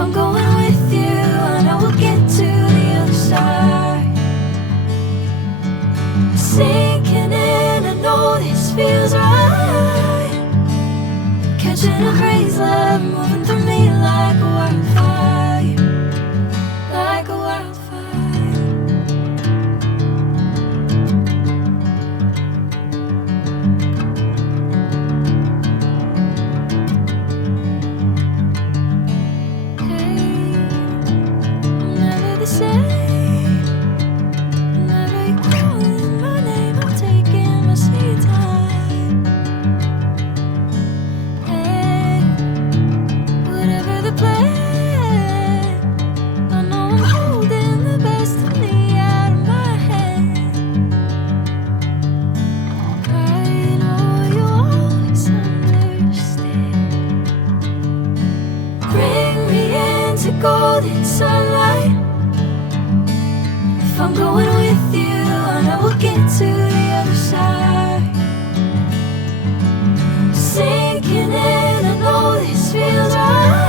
I'm going with you, I know we'll get to the other side. Sinking in, I know this feels right. Catching a crazy love, moving through me like a wildfire, like a wildfire. Golden sunlight. If I'm going with you, I know we'll get to the other side. Sinking in, I know this feels right.